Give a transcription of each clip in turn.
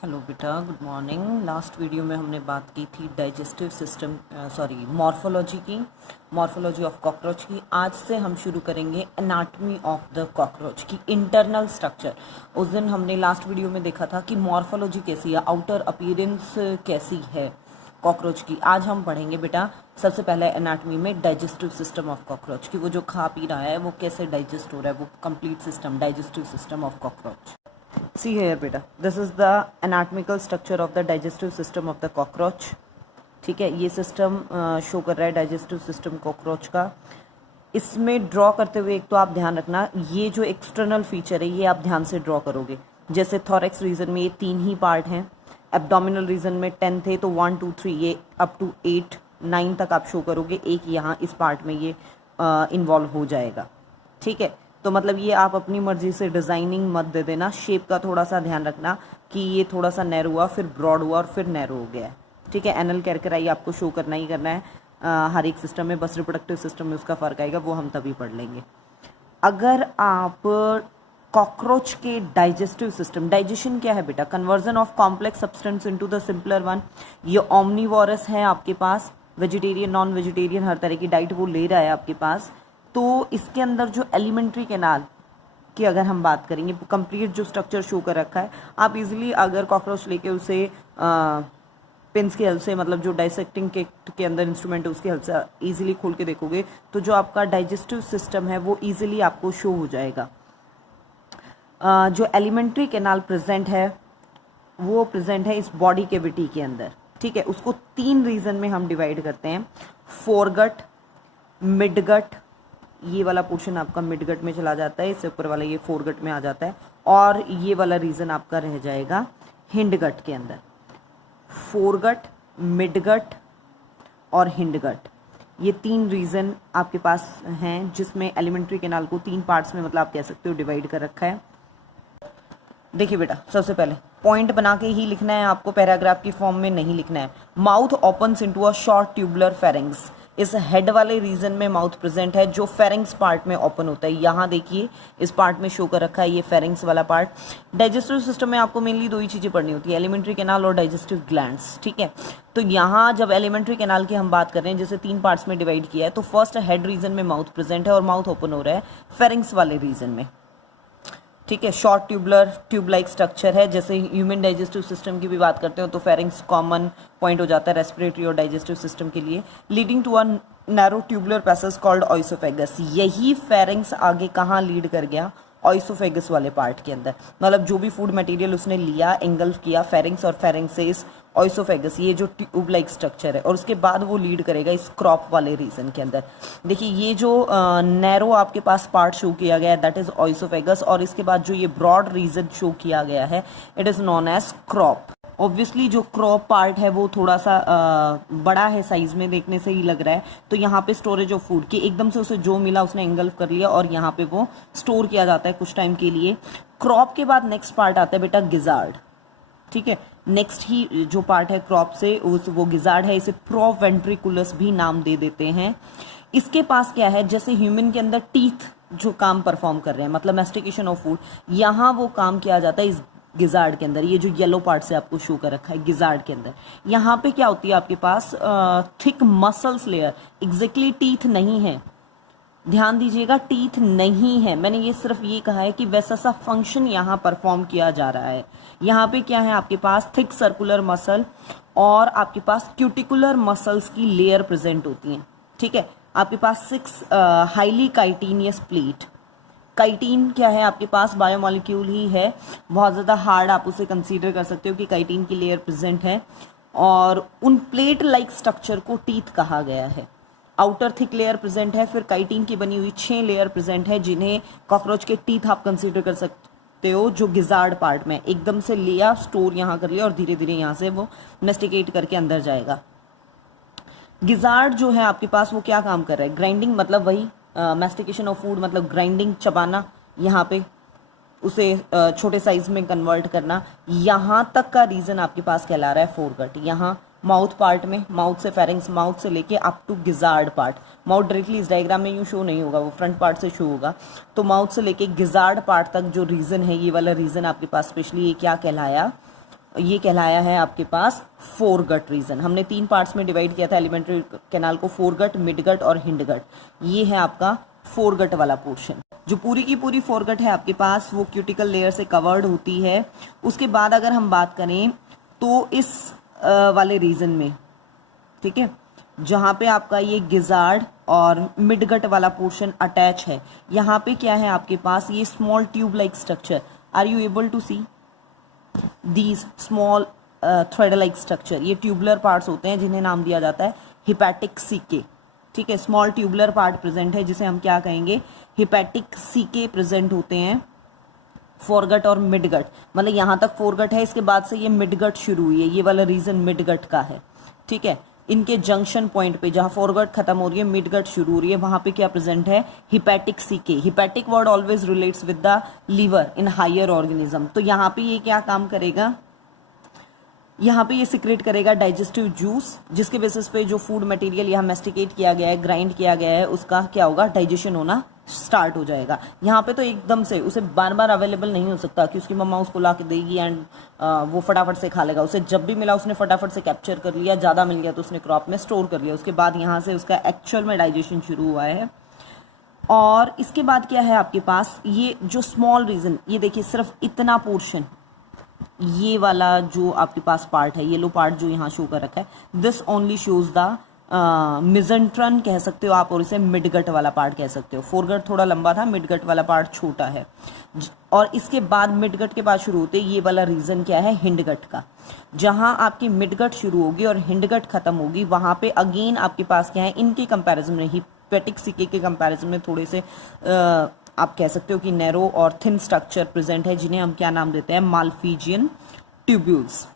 Hello बेटा, good morning. Last video में हमने बात की थी डाइजेस्टिव सिस्टम मॉर्फोलॉजी की, मॉर्फोलॉजी ऑफ कॉकरोच की। आज से हम शुरू करेंगे एनाटॉमी ऑफ द कॉकरोच की, इंटरनल स्ट्रक्चर। उस दिन हमने लास्ट वीडियो में देखा था कि मॉर्फोलॉजी कैसी है, आउटर अपीयरेंस कैसी है कॉकरोच की। आज हम पढ़ेंगे बेटा सबसे पहले एनाटॉमी में डाइजेस्टिव सिस्टम ऑफ कॉकरोच की, वो जो खा पी रहा है वो कैसे डाइजेस्ट हो रहा है, वो complete system, digestive system of cockroach. See here बेटा, this is the anatomical structure of the digestive system of the cockroach। ठीक है, ये सिस्टम शो कर रहा है डाइजेस्टिव सिस्टम कॉकरोच का। इसमें ड्रॉ करते हुए एक तो आप ध्यान रखना, ये जो एक्सटर्नल फीचर है ये आप ध्यान से ड्रॉ करोगे। जैसे थॉरेक्स रीजन में ये 3 ही पार्ट हैं, एब्डोमिनल रीजन में 10 थे तो 1 2 3 ये अप टू 8 9 तक आप शो करोगे। एक यहाँ इस पार्ट में ये इन्वॉल्व हो जाएगा। ठीक है, तो मतलब ये आप अपनी मर्जी से डिज़ाइनिंग मत दे देना। शेप का थोड़ा सा ध्यान रखना कि ये थोड़ा सा नैरो हुआ, फिर ब्रॉड हुआ और फिर नैरो हो गया है। ठीक है, एनल कैरकराई आपको शो करना ही करना है हर एक सिस्टम में। बस रिप्रोडक्टिव सिस्टम में उसका फ़र्क आएगा, वो हम तभी पढ़ लेंगे। अगर आप कॉकरोच के डाइजेस्टिव सिस्टम, डाइजेशन क्या है बेटा? Conversion of complex substance into the simpler one. ये ओमनीवोरस है आपके पास, वेजिटेरियन नॉन वेजिटेरियन हर तरह की डाइट वो ले रहा है आपके पास। तो इसके अंदर जो एलिमेंट्री कैनाल की अगर हम बात करेंगे, कंप्लीट जो स्ट्रक्चर शो कर रखा है, आप इजीली अगर कॉकरोच लेके उसे पिंस की हेल्प से, मतलब जो डाइसेक्टिंग के अंदर इंस्ट्रूमेंट है उसकी हेल्प से इजीली खोल के देखोगे तो जो आपका डाइजेस्टिव सिस्टम है वो इजीली आपको शो हो जाएगा। जो एलिमेंट्री कैनाल प्रेजेंट है वो प्रेजेंट है इस बॉडी कैविटी के अंदर। ठीक है, उसको 3 रीजन में हम डिवाइड करते हैं, फोरगट, मिडगट, ये वाला पोर्शन आपका मिडगट में चला जाता है, इससे ऊपर वाला ये फोरगट में आ जाता है, और ये वाला रीजन आपका रह जाएगा हिंडगट के अंदर। फोरगट, मिडगट और हिंडगट, ये 3 रीजन आपके पास हैं जिसमें एलिमेंट्री कैनाल को 3 पार्ट्स में, मतलब आप कह सकते हो, डिवाइड कर रखा है। देखिए बेटा, सबसे पहले पॉइंट बना के ही लिखना है आपको, पैराग्राफ की फॉर्म में नहीं लिखना है। Mouth opens into a short tubular pharynx. इस हेड वाले रीजन में माउथ प्रेजेंट है जो फेरिंग्स पार्ट में ओपन होता है। यहाँ देखिए इस पार्ट में शो कर रखा है ये फेरिंग्स वाला पार्ट। डाइजेस्टिव सिस्टम में आपको मेनली 2 ही चीज़ें पढ़नी होती है, एलिमेंट्री कैनाल और डाइजेस्टिव ग्लैंड्स। ठीक है, तो यहाँ जब एलिमेंट्री कैनाल की हम बात कर रहे हैं, जैसे 3 पार्ट्स में डिवाइड किया है, तो फर्स्ट हेड रीजन में माउथ प्रेजेंट है और माउथ ओपन हो रहा है फेरिंग्स वाले रीजन में। ठीक है, short tubular tube like structure है। जैसे ह्यूमन डाइजेस्टिव सिस्टम की भी बात करते हो तो फेरिंग्स कॉमन पॉइंट हो जाता है रेस्पिरेटरी और डाइजेस्टिव सिस्टम के लिए। Leading to a narrow tubular passage called oesophagus. यही फेरिंग्स आगे कहाँ लीड कर गया? ऑइसोफेगस वाले पार्ट के अंदर, मतलब जो भी फूड मटेरियल उसने लिया, एंगल्फ किया, फेरिंग्स और फेरिंग्सेस, ऑइसोफेगस, ये जो ट्यूब लाइक स्ट्रक्चर है, और उसके बाद वो लीड करेगा इस क्रॉप वाले रीजन के अंदर। देखिए ये जो नैरो आपके पास पार्ट शो किया गया है दैट इज ऑइसोफेगस, और इसके बाद जो ये ब्रॉड रीजन शो किया गया है it is known as crop. Obviously जो क्रॉप पार्ट है वो थोड़ा सा बड़ा है साइज में, देखने से ही लग रहा है। तो यहाँ पे स्टोरेज ऑफ फूड की एकदम से उसे जो मिला उसने एंगल्फ कर लिया और यहाँ पे वो स्टोर किया जाता है कुछ टाइम के लिए। क्रॉप के बाद नेक्स्ट पार्ट आता है बेटा गिजार्ड। ठीक है, नेक्स्ट ही जो पार्ट है क्रॉप से वो गिजार्ड है। इसे प्रोवेंट्रिकुलस भी नाम दे देते हैं। इसके पास क्या है, जैसे ह्यूमन के अंदर टीथ जो काम परफॉर्म कर रहे हैं, मतलब मैस्टिकेशन ऑफ फूड, यहाँ वो काम किया जाता है इस गिजार्ड के अंदर। ये जो येलो पार्ट से आपको शो कर रखा है गिजार्ड के अंदर, यहाँ पे क्या होती है आपके पास thick muscles layer. Exactly teeth नहीं है, ध्यान दीजिएगा, टीथ नहीं है। मैंने ये सिर्फ ये कहा है कि वैसा सा फंक्शन यहाँ परफॉर्म किया जा रहा है। यहाँ पे क्या है आपके पास थिक सर्कुलर मसल और आपके पास क्यूटिकुलर मसल्स की लेयर प्रेजेंट होती हैं। ठीक है, आपके पास 6 हाईली काइटिनियस प्लेट। काइटिन क्या है आपके पास? बायोमोलिक्यूल ही है, बहुत ज़्यादा हार्ड आप उसे कंसीडर कर सकते हो कि काइटिन की लेयर प्रेजेंट है, और उन प्लेट लाइक स्ट्रक्चर को टीथ कहा गया है। आउटर थिक लेयर प्रेजेंट है, फिर काइटिन की बनी हुई 6 लेयर प्रेजेंट है जिन्हें कॉकरोच के टीथ आप कंसीडर कर सकते हो, जो गिजार्ड पार्ट में एकदम से लिया, स्टोर यहाँ कर लिया और धीरे धीरे यहाँ से वो मेस्टिकेट करके अंदर जाएगा। गिजार्ड जो है आपके पास वो क्या काम कर रहा है? ग्राइंडिंग, मतलब वही मैस्टिकेशन ऑफ फूड, मतलब ग्राइंडिंग, चबाना, यहाँ पे उसे छोटे साइज में कन्वर्ट करना। यहाँ तक का रीजन आपके पास कहला रहा है फोरगट। यहाँ माउथ पार्ट में, माउथ से फेरिंग्स, माउथ से लेके up to gizzard part. Mouth directly इस डायग्राम में यूँ शो नहीं होगा, वो फ्रंट पार्ट से शो होगा। तो माउथ से लेके गिजार्ड पार्ट तक जो रीजन है, ये वाला रीजन आपके पास स्पेशली ये क्या कहलाया? ये कहलाया है आपके पास फोरगट रीजन। हमने 3 पार्ट्स में डिवाइड किया था एलिमेंट्री कैनाल को, फोरगट, मिडगट और हिंडगट। ये है आपका फोरगट वाला पोर्शन। जो पूरी की पूरी फोरगट है आपके पास वो क्यूटिकल लेयर से कवर्ड होती है। उसके बाद अगर हम बात करें तो इस वाले रीजन में, ठीक है, जहाँ पे आपका ये गिजार्ड और मिडगट वाला पोर्शन अटैच है, यहाँ पे क्या है आपके पास ये small tube like structure. Are you able to see these small thread like structure? ये ट्यूबुलर पार्ट्स होते हैं जिन्हें नाम दिया जाता है हिपैटिक सीके। ठीक है, स्मॉल ट्यूबुलर पार्ट प्रेजेंट है जिसे हम क्या कहेंगे, हिपैटिक सीके प्रेजेंट होते हैं फोरगट और मिडगट। मतलब यहाँ तक फोरगट है, इसके बाद से ये मिडगट शुरू हुई है, ये वाला रीजन मिडगट का है। ठीक है, इनके जंक्शन पॉइंट पे जहाँ फोरगट खत्म हो रही है मिडगट शुरू हो रही है, वहां पे क्या प्रेजेंट है, hepatic caeca. Hepatic word always relates with the liver in higher organism. तो यहाँ पे ये क्या काम करेगा, यहाँ पे ये सिक्रेट करेगा डाइजेस्टिव जूस, जिसके बेसिस पे जो फूड मटेरियल यहाँ मेस्टिकेट किया गया है, ग्राइंड किया गया है, उसका क्या होगा, डाइजेशन होना स्टार्ट हो जाएगा। यहाँ पे तो एकदम से उसे बार बार अवेलेबल नहीं हो सकता कि उसकी मम्मा उसको ला के देगी एंड वो फटाफट से खा लेगा। उसे जब भी मिला उसने फटाफट से कैप्चर कर लिया, ज़्यादा मिल गया तो उसने क्रॉप में स्टोर कर लिया। उसके बाद यहाँ से उसका एक्चुअल में डाइजेशन शुरू हुआ है। और इसके बाद क्या है आपके पास, ये जो स्मॉल रीजन, ये देखिए सिर्फ इतना पोर्शन, ये वाला जो आपके पास पार्ट है, येलो पार्ट जो यहाँ शो कर रखा है, दिस ओनली शोज द मिजेंट्रन कह सकते हो आप, और इसे मिडगट वाला पार्ट कह सकते हो। फोरगट थोड़ा लंबा था, मिडगट वाला पार्ट छोटा है। और इसके बाद मिडगट के बाद शुरू होते ये वाला रीजन क्या है, हिंडगट का। जहां आपकी मिडगट शुरू होगी और हिंडगट खत्म होगी, वहां पे अगेन आपके पास क्या है, इनके कंपैरिजन में, हिपैटिक सीके के कंपैरिजन में थोड़े से आप कह सकते हो कि नैरो और थिन स्ट्रक्चर प्रेजेंट है, जिन्हें हम क्या नाम देते हैं, माल्फीजियन ट्यूब्यूल्स।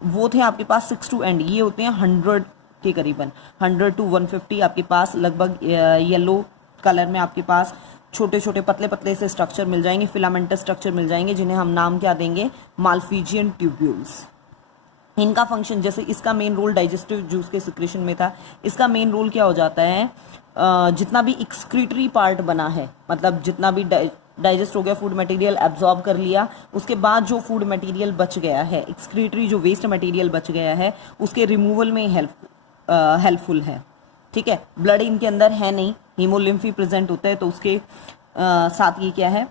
वो थे आपके पास 6 टू एंड, ये होते हैं 100 के करीबन, 100 to 150 आपके पास लगभग येलो कलर में आपके पास छोटे छोटे पतले पतले से स्ट्रक्चर मिल जाएंगे, फिलामेंटस स्ट्रक्चर मिल जाएंगे, जिन्हें हम नाम क्या देंगे, माल्फीजियन ट्यूब्यूल्स। इनका फंक्शन, जैसे इसका मेन रोल डाइजेस्टिव जूस के सिक्रेशन में था, इसका मेन रोल क्या हो जाता है, जितना भी एक्सक्रीटरी पार्ट बना है, मतलब जितना भी डाइजेस्ट हो गया, फूड मटेरियल एब्जॉर्ब कर लिया, उसके बाद जो फूड मटेरियल बच गया है, एक्सक्रीटरी जो वेस्ट मटेरियल बच गया है, उसके रिमूवल में हेल्पफुल है। ठीक है, ब्लड इनके अंदर है नहीं, हीमोलिम्फी प्रेजेंट होता है, तो उसके साथ ये क्या है,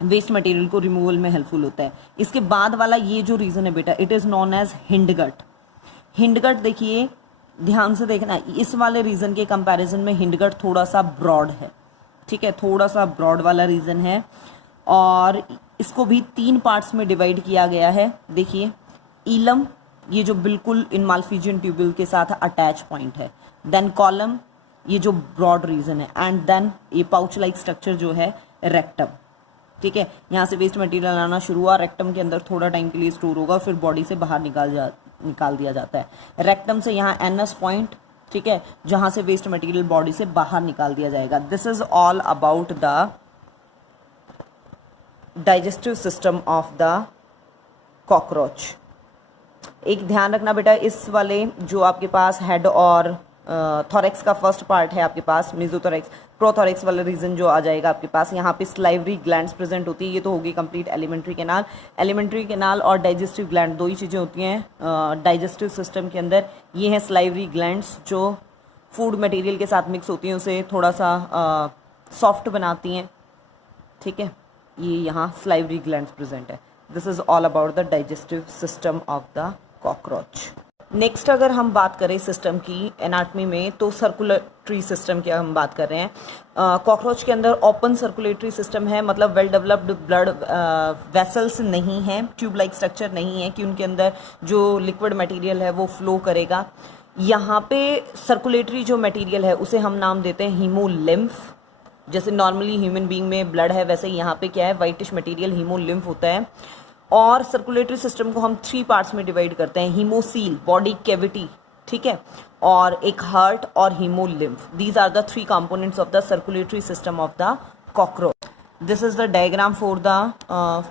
वेस्ट मटेरियल को रिमूवल में हेल्पफुल होता है। इसके बाद वाला ये जो रीजन है बेटा, it is known as hindgut. Hindgut देखिए, ध्यान से देखना, इस वाले रीजन के कंपैरिजन में हिंडगट थोड़ा सा ब्रॉड है। ठीक है, थोड़ा सा ब्रॉड वाला रीजन है, और इसको भी 3 पार्ट्स में डिवाइड किया गया है। देखिए, ईलम, ये जो बिल्कुल इन माल्फीजियन ट्यूब्यूल के साथ अटैच पॉइंट है, देन कॉलम, ये जो ब्रॉड रीजन है, एंड देन ये पाउच लाइक स्ट्रक्चर जो है रेक्टम। ठीक है, यहाँ से वेस्ट मटेरियल आना शुरू हुआ, रेक्टम के अंदर थोड़ा टाइम के लिए स्टोर होगा, फिर बॉडी से बाहर निकाल दिया जाता है। रेक्टम से यहाँ एनस पॉइंट, ठीक है, जहाँ से वेस्ट मटेरियल बॉडी से बाहर निकाल दिया जाएगा। This is all about the digestive system of the cockroach. एक ध्यान रखना बेटा, इस वाले जो आपके पास हेड और थोरेक्स का फर्स्ट पार्ट है आपके पास, मेसोथोरेक्स, प्रोथोरेक्स वाला रीजन जो आ जाएगा आपके पास, यहाँ पे स्लाइवरी ग्लैंड्स प्रेजेंट होती है। ये तो होगी complete alimentary canal. Alimentary canal और डाइजेस्टिव ग्लैंड, दो ही चीज़ें होती हैं डाइजेस्टिव सिस्टम के अंदर। ये हैं स्लाइवरी ग्लैंड्स जो फूड मटेरियल के साथ मिक्स होती हैं, उसे थोड़ा सा सॉफ्ट बनाती हैं। ठीक है, ये यहाँ स्लाइवरी ग्लैंड्स प्रेजेंट है। This is all about the digestive system of the cockroach. Next अगर हम बात करें सिस्टम की एनाटमी में, तो सर्कुलेटरी सिस्टम की हम बात कर रहे हैं। कॉकरोच के अंदर ओपन सर्कुलेटरी सिस्टम है, मतलब वेल डेवलप्ड ब्लड वेसल्स नहीं हैं, ट्यूब लाइक स्ट्रक्चर नहीं है कि उनके अंदर जो लिक्विड मटेरियल है वो फ्लो करेगा। यहाँ पे सर्कुलेटरी जो मटेरियल है उसे हम नाम देते हैं हीमोलिम्फ। जैसे नॉर्मली ह्यूमन बीइंग में ब्लड है, वैसे यहाँ पे क्या है, वाइटिश मटेरियल हीमोलिम्फ होता है। और सर्कुलेटरी सिस्टम को हम 3 पार्ट्स में डिवाइड करते हैं, हीमोसील, बॉडी कैविटी, ठीक है, और एक हार्ट और haemolymph. These are the 3 components of the circulatory system of the cockroach. This is the diagram for the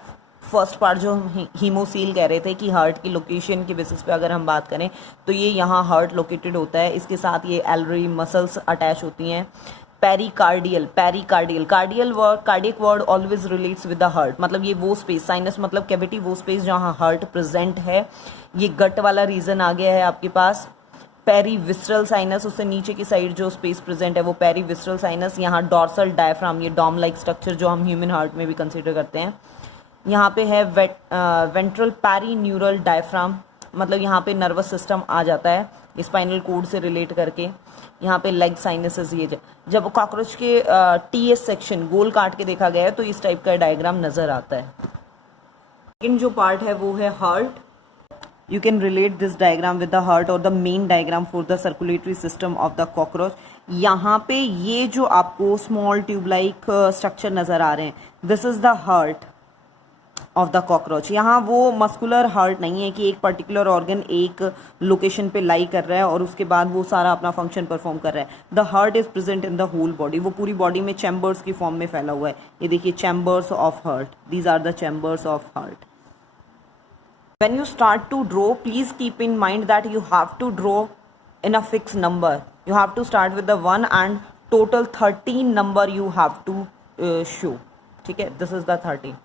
first part जो हम हीमोसील कह रहे थे कि हार्ट की लोकेशन के बेसिस पे अगर हम बात करें तो ये यहाँ हार्ट लोकेटेड होता है। इसके साथ ये एलरी मसल्स अटैच होती हैं। Pericardial, pericardial, cardial word, cardiac word always relates with the heart, मतलब ये वो स्पेस, साइनस मतलब कैविटी, वो स्पेस जहाँ हार्ट प्रेजेंट है। ये गट वाला रीजन आ गया है आपके पास। पेरीविस्ट्रल साइनस, उससे नीचे की साइड जो स्पेस प्रेजेंट है वो पेरीविस्ट्रल साइनस। यहाँ डॉर्सल डायफ्राम, ये डॉम लाइक स्ट्रक्चर जो हम ह्यूमन हार्ट में भी कंसिडर करते हैं। यहाँ पे है वेंट्रल पैरीन्यूरल डायफ्राम, मतलब यहाँ पे नर्वस सिस्टम आ जाता है स्पाइनल कोड से रिलेट करके। यहाँ पे लेग साइनसेस, ये जब कॉकरोच के टीएस सेक्शन गोल काट के देखा गया है तो इस टाइप का डायग्राम नजर आता है। सेकंड जो पार्ट है वो है heart. You can relate this diagram with the heart or the main diagram for the circulatory system of the cockroach. यहाँ पे ये जो आपको small tube like structure नज़र आ रहे हैं, this is the heart of the cockroach. यहाँ वो muscular heart नहीं है कि एक particular organ एक location पे lie कर रहा है और उसके बाद वो सारा अपना function perform कर रहा है। The heart is present in the whole body. वो पूरी body में chambers की form में फैला हुआ है। ये देखिए chambers of heart. These are the chambers of heart. When you start to draw, please keep in mind that you have to draw in a fixed number. You have to start with the 1 and total 13 number you have to show. ठीक है, this is the 13.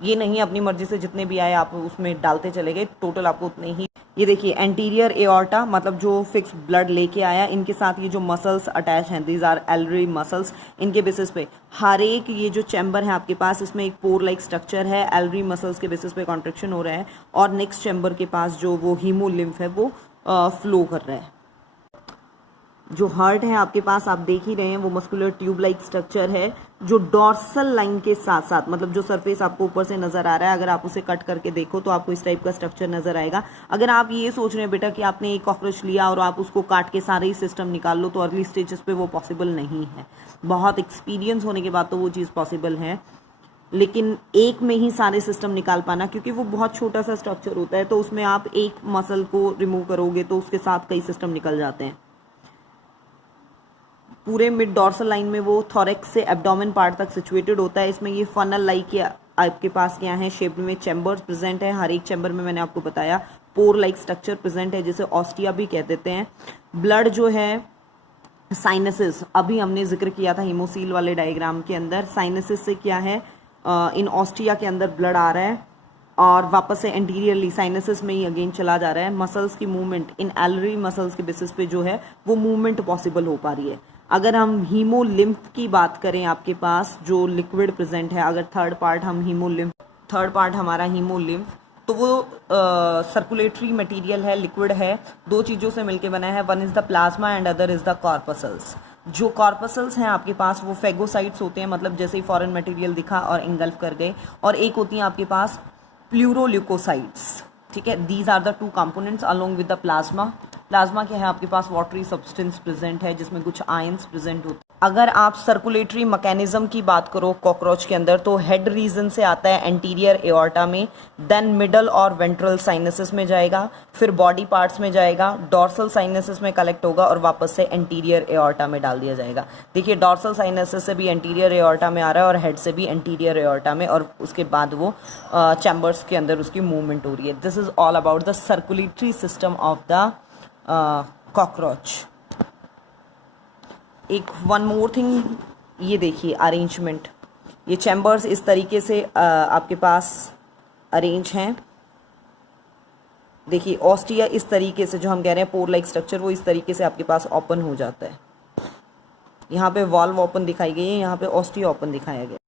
ये नहीं अपनी मर्जी से जितने भी आए आप उसमें डालते चले गए, टोटल आपको उतने ही। ये देखिए एंटीरियर एओर्टा, मतलब जो फिक्स ब्लड लेके आया, इनके साथ ये जो मसल्स अटैच हैं, दीज आर एल्वरी मसल्स। इनके बेसिस पे हर एक ये जो चैम्बर है आपके पास, इसमें एक पोर लाइक स्ट्रक्चर है, एल्वरी मसल्स के बेसिस पे कॉन्ट्रेक्शन हो रहा है और नेक्स्ट चैम्बर के पास जो वो हीमोलिम्फ है वो फ्लो कर रहा है। जो हार्ट है आपके पास आप देख ही रहे हैं, वो मस्कुलर ट्यूब लाइक स्ट्रक्चर है जो डॉर्सल लाइन के साथ साथ, मतलब जो सरफेस आपको ऊपर से नजर आ रहा है, अगर आप उसे कट करके देखो तो आपको इस टाइप का स्ट्रक्चर नजर आएगा। अगर आप ये सोच रहे हैं बेटा कि आपने एक कॉकरोच लिया और आप उसको काट के सारे ही सिस्टम निकाल लो, तो अर्ली स्टेजेस पे वो पॉसिबल नहीं है। बहुत एक्सपीरियंस होने के बाद तो वो चीज़ पॉसिबल है, लेकिन एक में ही सारे सिस्टम निकाल पाना, क्योंकि वो बहुत छोटा सा स्ट्रक्चर होता है, तो उसमें आप एक मसल को रिमूव करोगे तो उसके साथ कई सिस्टम निकल जाते हैं। पूरे मिड डॉर्सल लाइन में वो थोरेक्स से एब्डोमेन पार्ट तक सिचुएटेड होता है। इसमें ये फनल लाइक आपके पास क्या है, शेप में चैम्बर्स प्रेजेंट है। हर एक चैम्बर में मैंने आपको बताया पोर लाइक स्ट्रक्चर प्रेजेंट है, जिसे ऑस्टिया भी कह देते हैं। ब्लड जो है साइनसेस, अभी हमने जिक्र किया था हीमोसील वाले डायग्राम के अंदर। साइनसेस से क्या है, इन ऑस्टिया के अंदर ब्लड आ रहा है और वापस से एंटीरियरली साइनसेस में ही अगेन चला जा रहा है। मसल्स की मूवमेंट इन एलरी मसल्स के बेसिस पे जो है वो मूवमेंट पॉसिबल हो पा रही है। अगर हम हीमोलिम्फ की बात करें, आपके पास जो लिक्विड प्रेजेंट है, अगर थर्ड पार्ट हमारा हीमोलिम्फ, तो वो सर्कुलेटरी मटेरियल है, लिक्विड है, दो चीज़ों से मिलके बना है। One is the plasma and other is the corpuscles. जो कॉर्पसल्स हैं आपके पास वो फेगोसाइट्स होते हैं, मतलब जैसे ही फॉरेन मटेरियल दिखा और इंगल्फ कर गए, और एक होती हैं आपके पास प्लूरोल्यूकोसाइट्स। ठीक है, these are the two components along with the plasma. Plasma क्या है आपके पास, वाटरी सब्सटेंस प्रेजेंट है जिसमें कुछ आयंस प्रेजेंट होते हैं। अगर आप सर्कुलेटरी मैकेनिज्म की बात करो कॉकरोच के अंदर, तो हेड रीजन से आता है एंटीरियर एओर्टा में, देन मिडल और वेंट्रल साइनसेस में जाएगा, फिर बॉडी पार्ट्स में जाएगा, डॉर्सल साइनसेस में कलेक्ट होगा और वापस से एंटीरियर एओर्टा में डाल दिया जाएगा। देखिए डॉर्सल साइनसेस से भी एंटीरियर एओर्टा में आ रहा है और हेड से भी एंटीरियर एओर्टा में, और उसके बाद वो चैम्बर्स के अंदर उसकी मूवमेंट हो रही है। This is all about the circulatory system of the cockroach. एक वन मोर थिंग, ये देखिए अरेंजमेंट, ये चैम्बर्स इस तरीके से आपके पास अरेंज हैं। देखिए ऑस्टिया इस तरीके से, जो हम कह रहे हैं पोर लाइक स्ट्रक्चर, वो इस तरीके से आपके पास ओपन हो जाता है। यहाँ पे वॉल्व ओपन दिखाई गई है, यहाँ पे ऑस्टिया ओपन दिखाया गया।